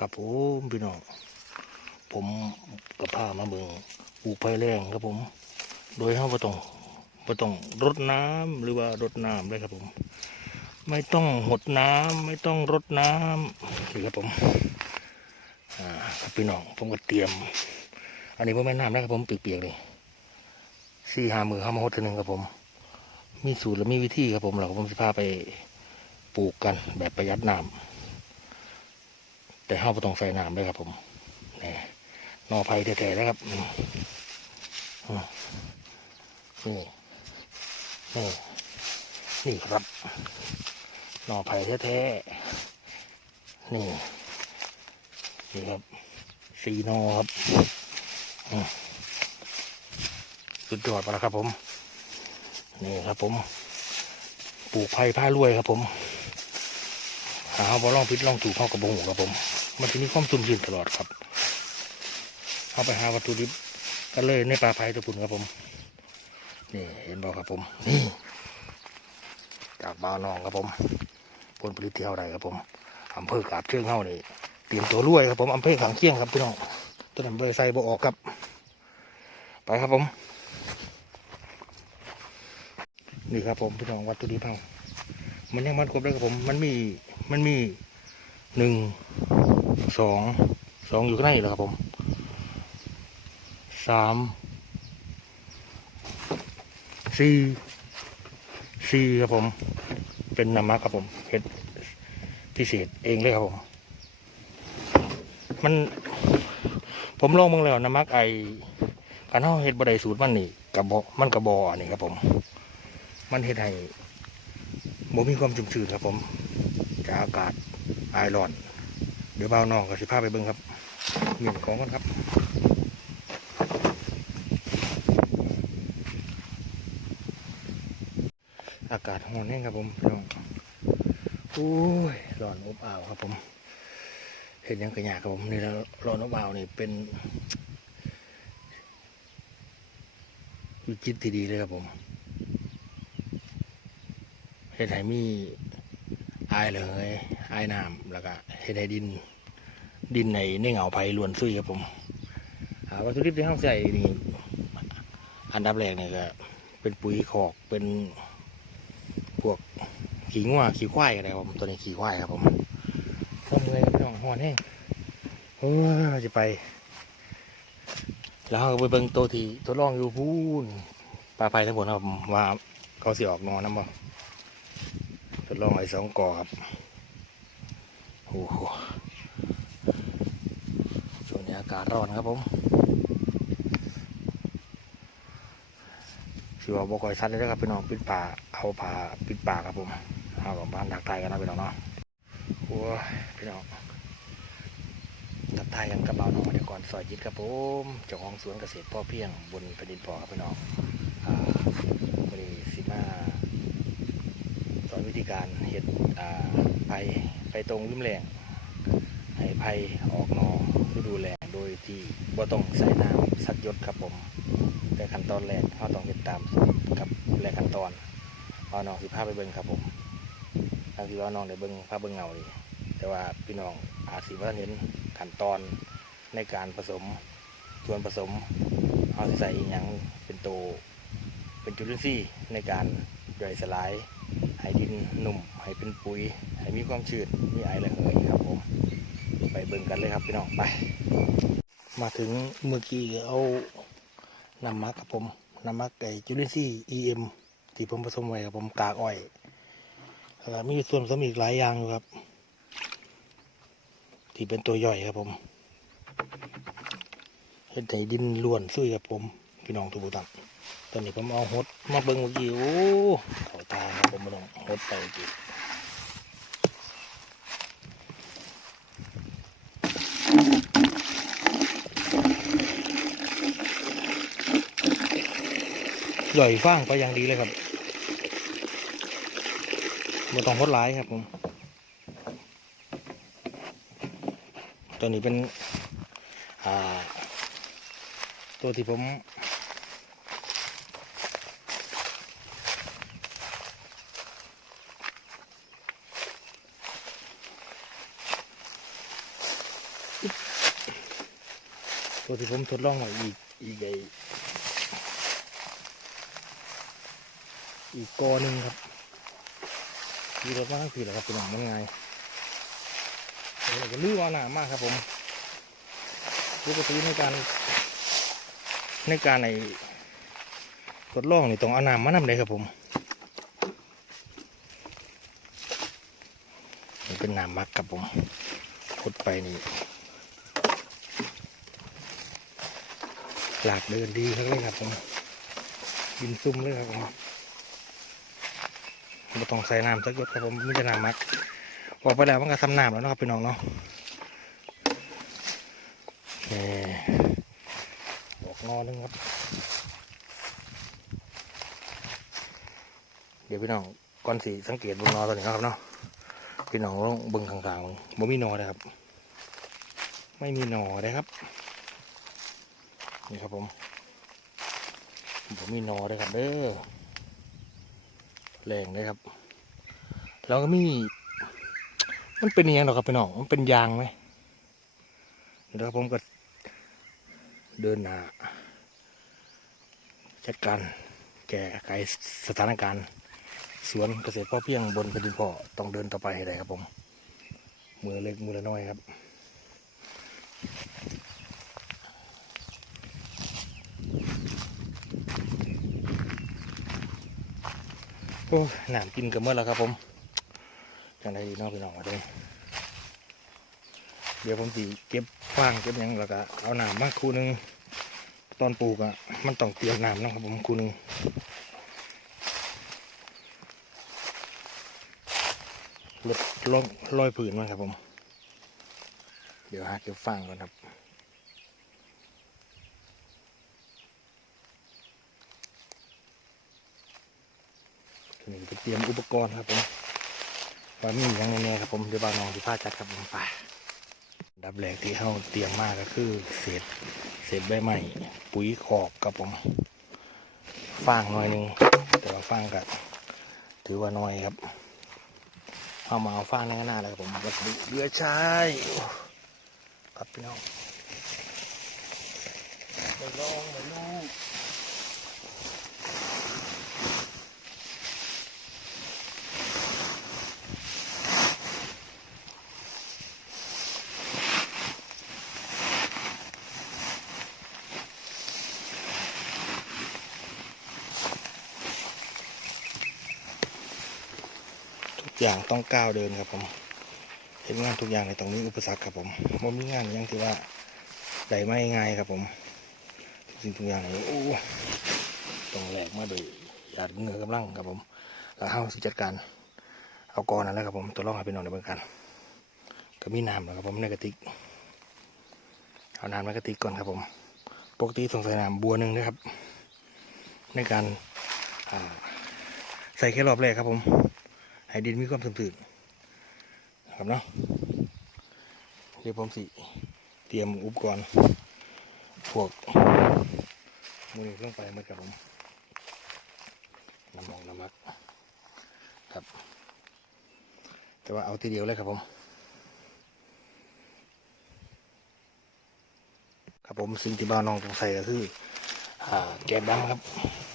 ครับผมพี่น้องผมกับพามาเบิ่งปลูกไผ่แรงครับผม โดยเขาบ่ต้องบ่ต้องรดน้ำหรือว่ารดน้ำเลยครับผม ไม่ต้องหดน้ำไม่ต้องรดน้ำนี่ครับผมอ่าครับพี่น้องผมก็เตรียม อันนี้ผมไม่นน้ำนะครับผมเปียกๆเลยสี่หามือเข้ามาหดทีหนึ่งครับผม มีสูตรและมีวิธีครับผมเราก็ผมจะพาไปปลูกกันแบบประหยัดน้ำ แต่ห้าบ่ต้องใส่น้ำด้วยครับผมนี่นอไผ่แท้ๆนะครับนี่นี่นี่ครับนอไผ่แท้ๆนี่นี่ครับสีนอครับสุดยอดไปแล้วครับผม นี่ครับผมปลูกไผ่ผ้ารวยครับผม หาเอาบอลองพิษลองถูกเข้ากับบงหูครับผม มันจะมีความซุ่มชื่นตลอดครับเอาไปหาวัตถุดิบกันเลยในป่าไผ่ตะปุ่นครับผม นี่เห็นบ่ครับผมนี่จากบ้านนองครับผมผลผลิตที่เท่าไรครับผมอำเภอกาบเชิงเฮานี่เตรียมตัวรวยครับผมอำเภอขางเคียงครับพี่น้องต้นอำเภอใส่บ่ออกครับ ไปครับผม นี่ครับผมพี่น้องวัตถุดิบเฮามันยังมันครบเลยครับผม มันมีมันมีหนึ่ง สองสองอยู่ข้างในแล้วครับผมสามสี่สี่ครับผม เป็นน้ำมักครับผมเห็ดพิเศษเองเลยครับผม มัน ผมลองมึงแล้วน้ำมักไอการเฮาเห็ดบดได้สูตรมันนี่กระบอมันกระบอนี่ครับผม มันเฮ็ดให้บ่มีความชุ่มชื้นครับผมจากอากาศอายร้อน เดี๋ยวเบาวน้องก็สิพาไปเบิ่งครับเมียนของกันครับอากาศร้อนแน่ครับผมพี่น้องโอ้ยร้อนอบอ้าวครับผม เห็นยังกระยาครับผมนี่แล้วร้อนอบอ้าวนี่เป็นวิจิตที่ดีเลยครับผมเฮ็ดให้มีอายเลยายน้ำแล้วก็เฮ็ดให้ดิน ดินในในเหงาไผ่ล้วนซุยครับผมหาวัตถุดิบที่เขาใส่นี่อันดับแรกเนี่ยก็เป็นปุ๋ยคอกเป็นพวกขี้งัวขี้ควายอะไรครับผมตัวนี้ขี้ควายครับผมต้องเมื่อยพี่น้องหอนแห้งโอ้จะไป แล้วเราก็ไปเบิ่งตัวที่ทดลองอยู่พูนปลาไผ่ทั้งหมดครับผมว่าเขาเสิออกนอนน้ำบ่ทดลองไอ้สองกอครับ อ้โหช่วงนี้อากาศร้อนครับผมสิว่าบ่ค่อยชัดเลยนะครับพี่น้องปิดป่าเอาผ้าปิดปากครับผมเอากับบ้านทักทายกันนะพี่น้องเนาะโอ้ยพี่น้องทักทายกันกับเบาน้องเดี๋ยวก่อนซอยจิตครับผมเจ้าของสวนเกษตรพ่อเพียงบนแผ่นดินปอครับพี่น้องวันนี้สิมาสอนวิธีการเห็ดอ่าไผ่ ไผ่ตรงริมแรงให้ไผ่ออกนอฤดูแล้งโดยที่บ่ต้องใส่น้ำสักยดครับผม แต่ขั้นตอนแรกเราต้องเห็ดตามกับแรกขั้นตอนเอาน้องสิพาไปเบิ่งครับผมทางที่ว่าน้องได้เบิ่งพาพเบิ่งเงาดีแต่ว่าพี่น้องอาจสิว่าเห็นขั้นตอนในการผสมส่วนผสมเอาใส่อหยังเป็นตัวเป็นจุลินทรีย์ในการย่อยสลาย ให้ดินหนุ่มให้เป็นปุ๋ยให้มีความชื้นมีไอระเหยครับผม ไปเบิ่งกันเลยครับพี่น้องไป มาถึงเมื่อกี้เอาน้ำมักครับผมน้ำมักไก่จุลินทรีย์ EM ที่ผมผสมไว้ครับผมกากอ้อยแล้วมีส่วนผสมอีกหลายอย่างอยู่ครับ ที่เป็นตัวย่อยครับผมเฮ็ดให้ดินล้วนซุยครับผม พี่น้องทุกท่านตอนนี้ผมเอาหดมาเบิ่งเมื่อกี้โอ้เขาตาครับผมมาลองหดไปเมื่อกี้ย่อยฟางไปอย่างดีเลยครับไม่ต้องหดหลายครับผม ตัวนี้เป็น อ่า ตัวที่ผม ตัวที่ผมทดลองไว้อีกอีกไออีกกอหนึ่งครับมีรถมาทั้งผีแหละครับเป็นหนังมันไงเราก็ลื้อเอาหนามากครับผมปกติในการในการในทดลองนี่ต้องเอาหน้ำมานำเลยครับผมนี่เป็นน้ำมักครับผมพดไปนี่ หลากเดินดีครับเลยครับผมบินซุ่มเลยครับผมไม่ต้องใส่น้ำสักหยดครับผมไม่จะน้ำมักออกไปแล้วมันก็ซ้ำน้ำแล้วนะครับพี่น้องเนาะนี่ออกงอหนึงครับ เดี๋ยวพี่น้องก่อนสีสังเกตบงนอตัวนี้นะครับเนาะพี่น้องลองเบิ่งข้างๆบ่มีนอเลยครับ ไม่มีหนอเลยครับ นี่ครับผมผมมีนอเลยครับเด้อแรงเลยครับ แล้วก็มี มันเป็นยังหรอครับพี่น้องมันเป็นยางไหมเดี๋ยวผมก็เดินหน้าจัดการแก้ไขสถานการณ์ สวนเกษตรพ่อเพียงบนแผ่นดินพ่อต้องเดินต่อไปให้ได้ครับผม มือเล็กมือละน้อยครับ โอ้หนามกินกันเมื่อแล้วครับผมจังได้ดีน้องพี่น้องมาด้วยเดี๋ยวผมสีเก็บฟางเก็บยังแล้วก็เอาหนามมาคู่หนึงตอนปลูกอะ่ะมันต้องเตรียมหนามนะครับผมคู่หนึงลดลงลอยผืนมาครับผม เดี๋ยวหาเก็บฟางก่อนครับ นี้จะเตรียมอุปกรณ์ครับผมว่ามีอย่างแน่ๆครับผมเดี๋ยวบ้างน้องที่พาจัดครับผมไปดับแรกที่เข้าเตรียมมากก็คือเศษเศษใบไม้ปุ๋ยขอบครับผมฟางหน่อยหนึงแต่ว่าฟางก็ถือว่าน้อยครับเอามาเอาฟางในหน้าเลยครับผมวัสดุเรือใช้ครับพี่น้องไปลองไปลูก อย่างต้องก้าวเดินครับผมเห็นงานทุกอย่างในตรงนี้อุปสรรคครับผมมันมีงานอย่างที่ว่าได้ไม่ง่ายครับผมทุกสิ่งทุกอย่างเลยโอ้ต้องแหลกมาโดยหยาดเงือกำลังครับผมแล้วเฮาสิจัดการเอากอนั่นแหละครับผมตัวรองให้พี่น้องในเบื้องกันก็มีน้ำนะครับผมในกระติกเอาน้ำในกระติกก่อนครับผมปกติสงใส่น้ำบัวหนึ่งนะครับ ในการใส่แค่รอบแรกครับผม ให้ดินมีความสมดุลครับเนาะเดี๋ยวผมสิเตรียมอุปกรณ์พวกมือลงไปเหมือนกับผมน้ำมองน้ำมักครับ แต่ว่าเอาทีเดียวเลยครับผม ครับผมสิ่งที่บ้านน้องต้องใส่ก็คืออแกบดำครับ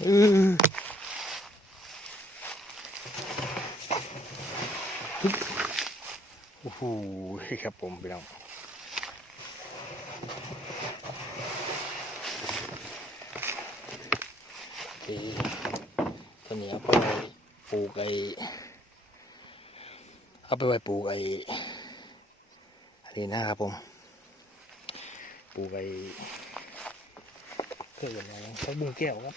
โอ้โหครับผมพี่น้องที่ตัวนี้เอาไปปลูกไอ้เอาไปไว้ปลูกไอ้อันนี้นะครับผม ปลูกไอ้เพื่ออย่างไรใช้บุ้งแก้วครับ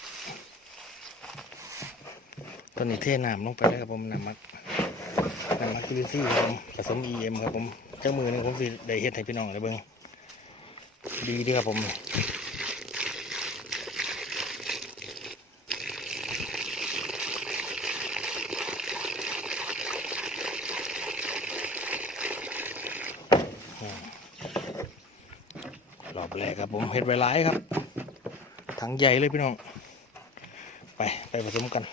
ตัวนี้เทน้ำลงไปเลยครับผมน้ำมักน้ำมักคิลิซี่ครับผมผสม EM ครับผมเจ้ามือนึงผมสิได้เฮ็ดให้พี่น้องได้เบิ่งดีดีครับผมรอบแรกครับผมเห็ดไวร้ายครับ ถังใหญ่เลยพี่น้อง ไป ไปผสมกัน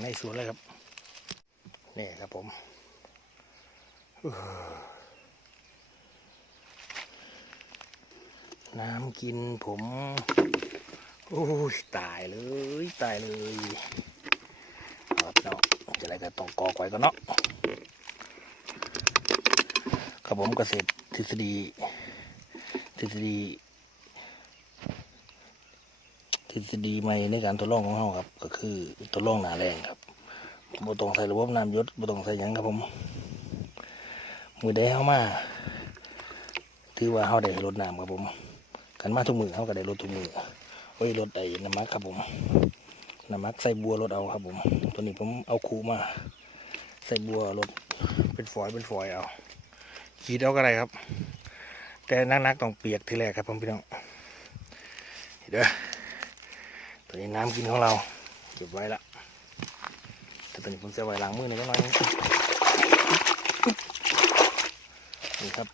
ในสวนเลยครับนี่ครับผมน้ำกินผม โอ้ยตายเลย ตายเลยครับเนาะจะอะไรก็ต้องกอกไว้ก่อนเนาะครับผมเกษตรทฤษฎีทฤษฎี ทฤษฎีใหม่ในการทดลองของเราครับ ก็คือทดลองหนาแรงครับบ่ต้องใส่ระบบน้ำยศบ่ต้องใส่ยังครับผม มือได้เข้ามาถือว่าเขาได้ลดน้ำครับผม กันมาทุกมือเขาก็ได้ลดทุกมือโอ้ยลดไอ้น้ำมักครับผมน้ำมักใส่บัวลดเอาครับผม ตัวนี้ผมเอาคูมา ใส่บัวลดเป็นฝอยเป็นฝอยเอาขีดเอาก็ได้ครับ แต่นักๆต้องเปียกทีแรกครับผมพี่น้องเด้อตัว นี้น้ำกินของเรา เก็บไว้ละแต่ตัวนี้ผมจะไว้ล้างมือหน่อยก็น้อยนี่ครับ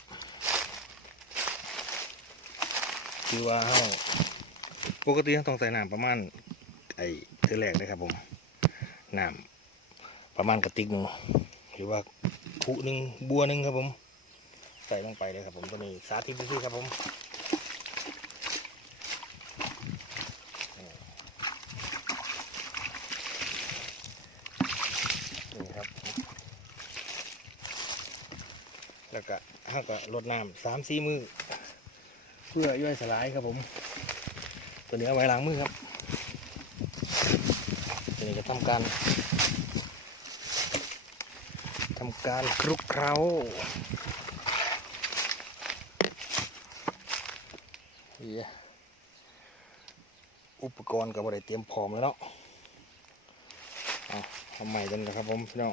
คือว่าเฮาปกติต้องใส่น้ำประมาณไอ้เทีแรกนะครับผมน้ำประมาณกระติกหนึ่งหรือว่าคุหนึ่งบัวหนึ่งครับผม ใส่ลงไปเลยครับผมตัวนี้สาธิตดูสิครับผมนี่ครับ แล้วก็ห้าก็ ลดน้ำสามสี่มือ เพื่อย่อยสลายครับผม ตัวนี้เอาไว้ล้างมือครับ ตัวนี้จะทำการทำการคลุกเคล้าเหี้ยอุปกรณ์ก็บ่ได้เตรียมพร้อมแล้วเนาะเอาทำใหม่กันนะครับผมพี่น้อง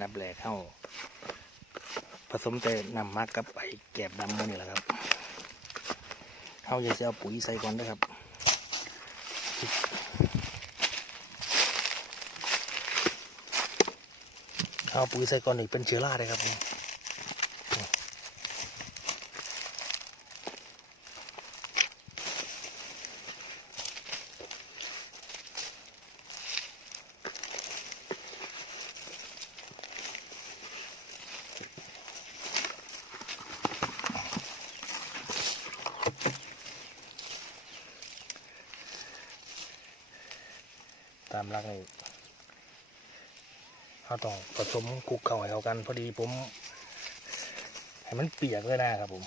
นับแรกเข้า ผสมแต่นำมากกับไอแกบดำมันนี่แหละครับเข้าจะเอาปุ๋ยใส่ก่อนนะครับเอาปุ๋ยใส่ก่อนอีกเป็นเชื้อราเลยครับ ตามรักนี่เราต้องผสมคลุกเข้าให้เข้ากัน พอดีผม ให้มันเปียกเลยนะครับผม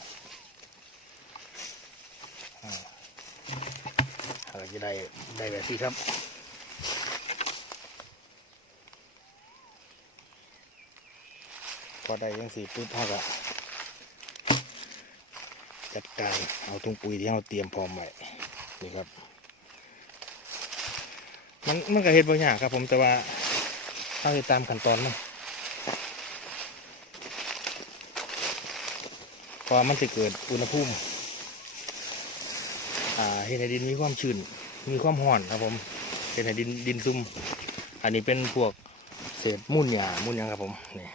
เราจะได้ได้แบบนี้ครับพอได้ยังสีปุ๊บเราก็จัดการเอาถุงปุ๋ยที่เราเตรียมพร้อมไว้นี่ครับ มันมันก็เห็ดบางอย่างครับผมแต่ว่าเอาไปตามขั้นตอนมันเพราะมันจะเกิดอุณหภูมิอ่าเห็ดในดินมีความชื้นมีความห่อนครับผมเห็ดในดินดินซุ่มอันนี้เป็นพวกเศษมุ่นหยามุ่นหยางครับผมนี่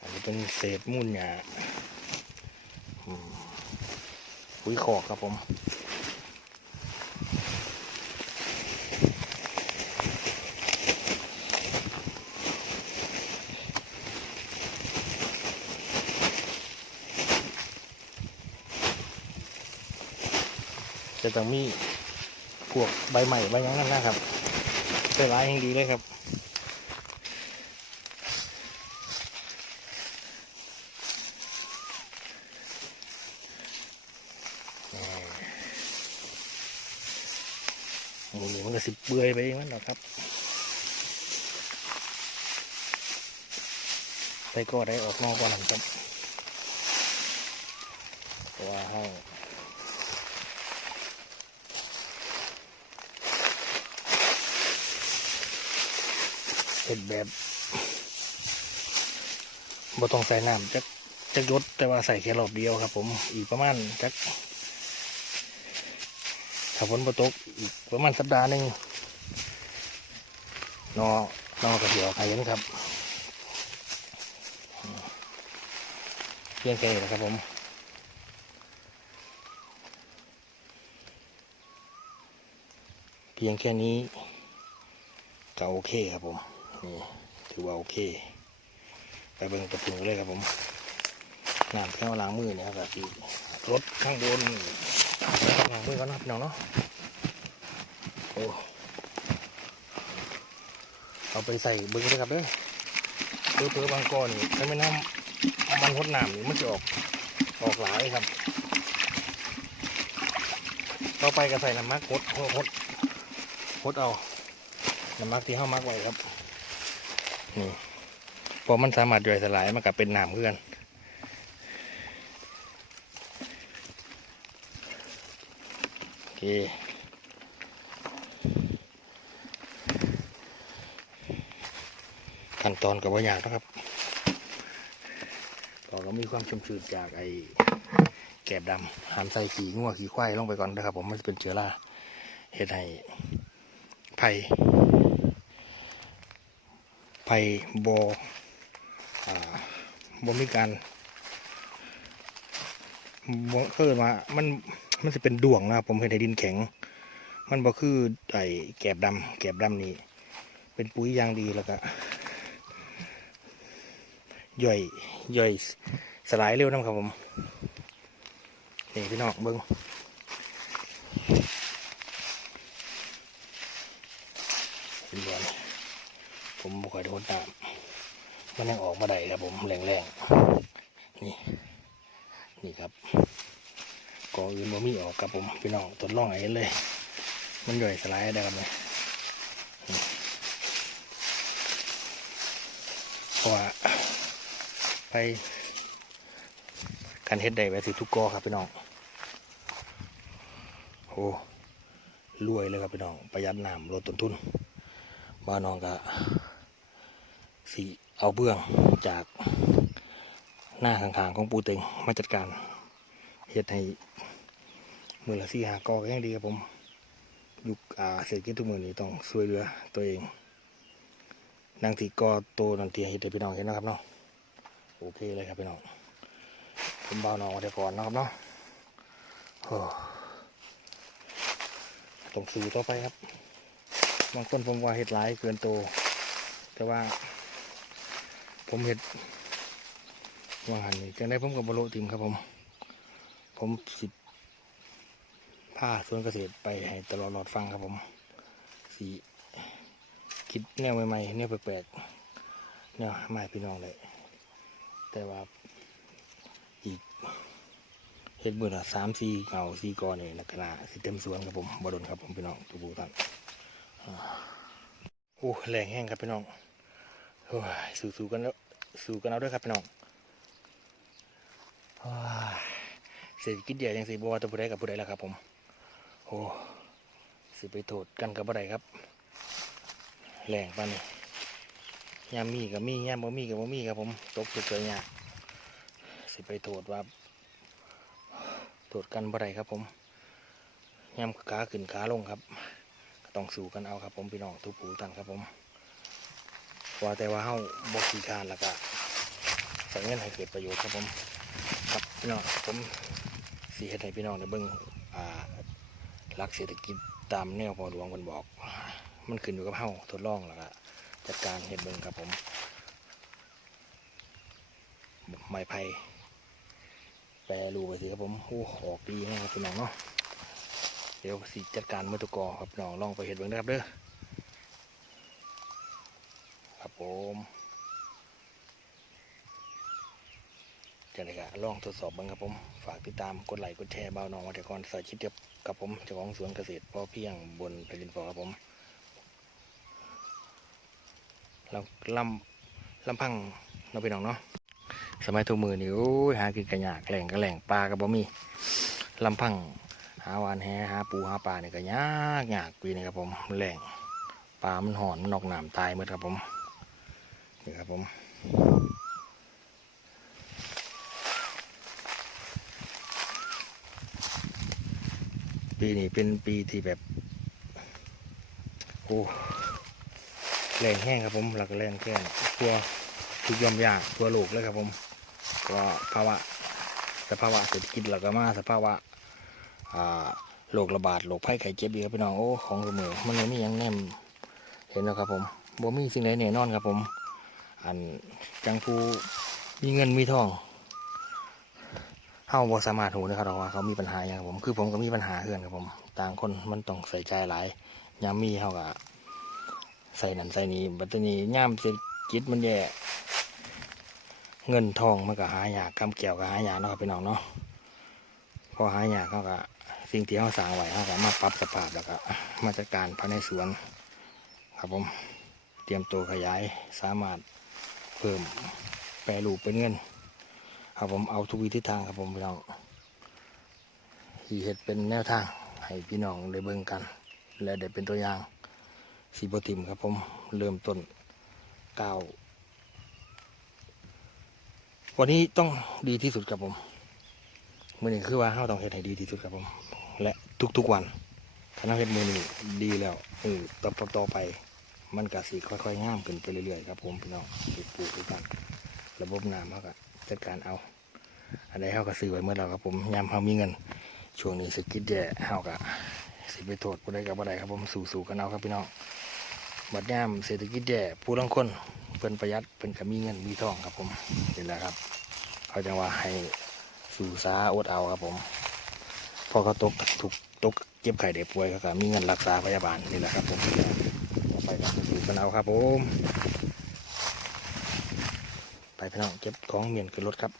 อันนี้เป็นเศษมุ่นหยาอืม ปุ๋ยขอกครับผมจะต้องมีพวกใบใหม่ใบยังนั่นนะครับใส่ร้ายยังดีเลยครับ หมูนี่มันก็สิ เปื่อยไปเองมันหรอครับส่ก็ได้ออกนอกก่อนครับเพราะว่าห้องเห็ดแบบบ่ต้องใส่น้ำจักจักยศแต่ว่าใส่แค่รอบเดียวครับผมอีกประมาณจักถ้าฝนบ่ตกอีกประมาณสัปดาห์หนึ่ง นอนอกระเดียวใครเห็นครับเพียงแค่นี้นะครับผมเพียงแค่นี้ก็โอเคครับผมนี่ถือว่าโอเคไปเบิ่งตะปูเลยครับผมน้ำแค่ล้างมือเนี่ยครับที่รถข้างบนล้างมือก่อนนะครับน้องเนาะโอ้ เอาไปใส่เบิ้งเลยครับเด้อเพื่อเพื่อบางก้อนนี่ถ้าไม่น้ำมันหดน้ำนี่มันจะออกออกหลายครับ ต่อไปก็ใส่น้ำมักหดหดหดเอาน้ำมักที่เข้ามักไว้ครับนี่พอมันสามารถย่อยสลายมันกับเป็นน้ำเพื่อนโอเค ขั้นตอนกับว่าอย่างนะครับก็ก็มีความชุ่มชื้นจากไอ้แกบดำหันใส่ขี้งัวขี้ควายลงไปก่อนนะครับ ผมมันจะเป็นเชื้อราเห็ดให้ไผ่ไผ่บอ่าบมีการบ่เกิดมามันมันจะเป็นดวงนะครับผมเห็นในดินแข็ง มันบ่คือไอ้แกบดำแกบดำนี่เป็นปุ๋ยอย่างดีแล้วก็ ย่อยย่อยสลายเร็วนะครับผมนี่พี่น้องเบิ้งเป็นบอลผมบ่ค่อยโดนตามมันยังออกมาได้ครับผมแรงๆนี่นี่ครับกออื่นบ่มีออกครับผมพี่น้องทดลองไอ้เลย มันย่อยสลายได้ครับเนี่ยเพราะว่า ไปกันเฮ็ดได้แบบสิทุกกอครับพี่น้องโอ้รวยเลยครับพี่น้องประหยัดน้ำลดต้นทุนบ้านน้องก็สีเอาเบื้องจากหน้าข้างๆของปูเต็งมาจัดการเฮ็ดให้มือละสี่หากอก็ยังดีครับผมยุคอ่าเศรษฐกิจทุกมือนี้ต้องช่วยเหลือตัวเองนางตีกอโตนันเตีให้เด็กพี่น้องเห็นนะครับเนาะ โอเคเลยครับพี่น้องผมเบาหนองมาเดี๋ยวก่อนนะครับเนาะต้องสู้ต่อไปครับบางคนผมว่าเห็ดหลายเกินโต แต่ว่า ผมเห็ดวางหันนี่จังได้ผมกับบรุติมครับผม ผมสิบผ้าสวนเกษตรไปให้ตลอดหลอดฟังครับผมสีคิดแนวใหม่ๆแนวแปลกๆแนวใหม่พี่น้องเลย แต่ว่าอีกเฮ็ดมือละสามสี่เงาสี่กอนี่ลักษณะสิเต็มสวนครับผมบดนครับผมพี่น้องทุกผู้ท่านโอ้แรงแห้งครับพี่น้องโอ้ยสู้ๆกันแล้วสู้กันเอาด้วยครับพี่น้องเศรษฐกิจเดียวยังสิบัวตัวผู้ใดกับผู้ใดล่ะครับผมโอ้สิไปโทษกันกับผู้ใดครับแรงปานนี้ ยามมีกับมียามบ่มีกับบ่มีครับผมตกสุดเลยยากสิไปโทษว่าโทษกันบ่ได้ครับผมยามขาขึ้นขาลงครับก็ต้องสู้กันเอาครับผมพี่น้องทุกผู้ท่านครับผมว่าแต่ว่าเฮาบ่ขี้คร้านแล้วก็ใส่เงินให้เกิดประโยชน์ครับผมครับพี่น้องผมสิเฮ็ดให้พี่น้องได้เบิ่งอ่าหลักเศรษฐกิจตามแนวพอหลวงเพิ่นบอก มันขึ้นอยู่กับเฮาทดลองแล้วก็ จัดการเห็ดเบิงครับผมไม้ไผ่แปรรูไปสิครับผมโอ้ออกดีนะครับพี่น้องเนาะเดี๋ยวสิจัดการมือตุกอครับน้องลองไปเห็ดเบิงนะครับเด้อครับผมจะได้ก็ลองทดสอบบ้างครับผม ฝากติดตามกดไลค์กดแชร์เบาหนองวัตกรสายชิดเดียบกับผมเจ้าของสวนเกษตรพ่อเพียงบนแผ่นดินฟอครับผม ลำลำลำพังเนาะพี่น้องเนาะสมัยทุกมือนี่โอ้ยหากินกระยากแหล่งกระแหล่งปลาก็บ่มีลำพังหาวานแหหาปูหาปลาเนี่ยก็ยากยากปีนี้ครับผมแหล่งปลามันหอนมันนอกน้ำตายหมดครับผมนี่ครับผมปีนี้เป็นปีที่แบบ โอ้ แรงแห้งครับผมหลักแรงแก้งตัวทุกยอมยากตัวโลกเลยครับผมก็ภาวะสภาวะเศรษฐกิจแล้วก็มาสภาวะโรคระบาดโรคภัยไข้เจ็บอีกครับพี่น้องโอ้ของเสมอมันเลยมีหยังแนมเห็นแล้วครับผมบ่มีสิ่งใดแน่นอนครับผม อันจังผู้มีเงินมีทองเฮาบ่สามารถรู้นะครับว่าเขามีปัญหาอย่างผม คือผมก็มีปัญหาเพื่อนครับผม ต่างคนมันต้องใส่ใจหลายยามมีเฮาก็ ใส่นั่นใส่นี้บัดนี้ยามเศรษฐกิจมันแย่เงินทองมันก็หายากคำเกี่ยวก็หายากเนาะครับพี่น้องเนาะพอหายากเขาก็สิ่งที่เขาสร้างไว้เขาก็มาปรับสภาพแล้วก็มาจัดการภายในสวน ครับผมเตรียมตัวขยายสามารถเพิ่มแปรรูปเป็นเงิน ครับผมเอาทุกวิธีทางครับผมพี่น้องที่เห็ดเป็นแนวทางให้พี่น้องได้เบิ่งกัน และได้เป็นตัวอย่าง สีบติมครับผมเริ่มต้นก้าววันนี้ต้องดีที่สุดครับผมมื่อนี้คือว่าเราต้องเฮ็ดให้ดีที่สุดครับผม และทุกๆวันถ้าเราเฮ็ดมือนี้ดีแล้วเออต่อต่อไป มันก็สีค่อยๆงามขึ้นไปเรื่อยๆครับผมพี่น้องปลูกปลูกด้วยกันระบบน้ำเขาก็จัดการเอาอันใดเขาก็ซื้อไว้เมื่อเราครับผมยามเขามีเงิน ช่วงนี้เศรษฐกิจแย่เขาก็ สิไปโทษผู้ใดกับผู้ใดครับผมสู่ๆกันเอาครับพี่น้องบัดยามเศรษฐกิจแย่ผู้ลังคนเพิ่นประหยัดเพิ่นก็มีเงินมีทองครับผมนี่แหละครับ เขาจะว่าให้สู่สาอดเอาครับผมพอเขาตกถูกตกเจ็บไข้ได้ป่วยเขาก็มีเงินรักษาพยาบาลนี่แหละครับผมไปก็สู่กันเอาครับผมไปพี่น้องเก็บของเมียนขึ้นรถครับ